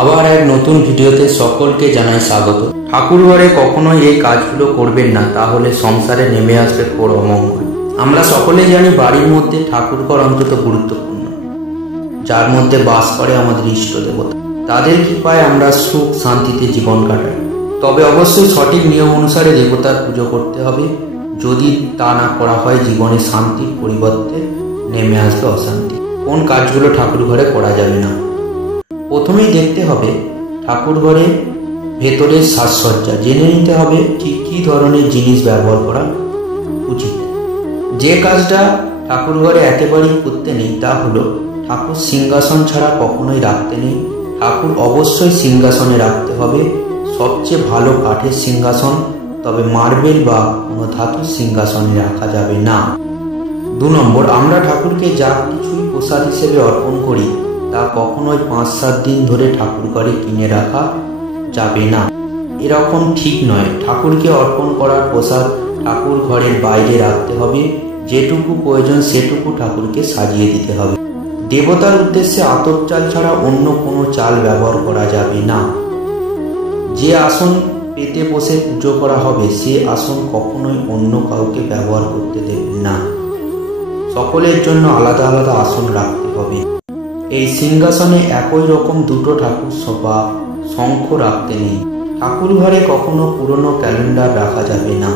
আবার এক নতুন ভিডিওতে সকলকে জানাই স্বাগত। ঠাকুর ঘরে কখনোই এই কাজগুলো করবেন না, তাহলে সংসারে নেমে আসবে ঘোর অমঙ্গল। আমরা সকলেই জানি বাড়ির মধ্যে ঠাকুর ঘর অত্যন্ত গুরুত্বপূর্ণ, যার মধ্যে বাস করে আমাদের ইষ্ট দেবতা। তাদের কৃপায় আমরা সুখ শান্তিতে জীবন কাটাই। তবে অবশ্যই সঠিক নিয়ম অনুসারে দেবতার পুজো করতে হবে। যদি তা না করা হয়, জীবনে শান্তির পরিবর্তে নেমে আসবে অশান্তি। কোন কাজগুলো ঠাকুর ঘরে করা যাবে না? প্রথমেই দেখতে হবে ঠাকুর ঘরে ভেতরের সাজসজ্জা। জেনে নিতে হবে ঠিক কী ধরনের জিনিস ব্যবহার করা উচিত। যে কাজটা ঠাকুর ঘরে একেবারেই করতে নেই তা হলো ঠাকুর সিংহাসন ছাড়া কখনোই রাখতে নেই। ঠাকুর অবশ্যই সিংহাসনে রাখতে হবে, সবচেয়ে ভালো কাঠের সিংহাসন, তবে মার্বেল বা কোনো ধাতুর সিংহাসনে রাখা যাবে না। 2 নম্বর, আমরা ঠাকুরকে যা কিছুই প্রসাদ হিসেবে অর্পণ করি তা কখনোই 5-7 দিন ধরে ঠাকুর ঘরে কিনে রাখা যাবে না। এরকম ঠিক নয়। ঠাকুরকে অর্পণ করার প্রসাদ ঠাকুর ঘরের বাইরে রাখতে হবে। যেটুকু প্রয়োজন সেটুকু ঠাকুরকে সাজিয়ে দিতে হবে। দেবতার উদ্দেশ্যে আতপ চাল ছাড়া অন্য কোনো চাল ব্যবহার করা যাবে না। যে আসন পেতে বসে পুজো করা হবে সে আসন কখনোই অন্য কাউকে ব্যবহার করতে দেবেন না। সকলের জন্য আলাদা আলাদা আসন রাখতে হবে। এই সিংহাসনে একই রকম 2টো ঠাকুর বা শঙ্খ রাখতে নেই। ঠাকুর ঘরে কখনো পুরনো ক্যালেন্ডার রাখা যাবে না।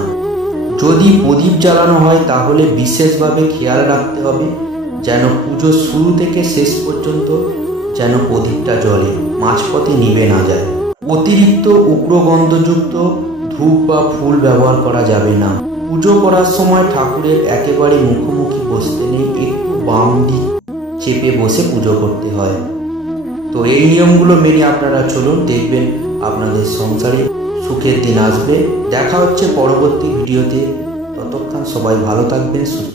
যদি প্রদীপ জ্বালানো হয় তাহলে বিশেষভাবে খেয়াল রাখতে হবে যেন পুজো শুরু থেকে শেষ পর্যন্ত যেন প্রদীপটা জ্বলে, মাঝপথে নিভে না যায়। অতিরিক্ত উগ্রগন্ধযুক্ত ধূপ বা ফুল ব্যবহার করা যাবে না। পুজো করার সময় ঠাকুরের একেবারে মুখোমুখি বসতে নেই, একটু বাম দিক চেপে বসে পুজো করতে হয়। তো এই নিয়মগুলো মেনে আপনারা চলুন, দেখবেন আপনাদের সংসারে সুখের দিন আসবে। দেখা হচ্ছে পরবর্তী ভিডিওতে। ততক্ষণ সবাই ভালো থাকবেন, সুস্থ।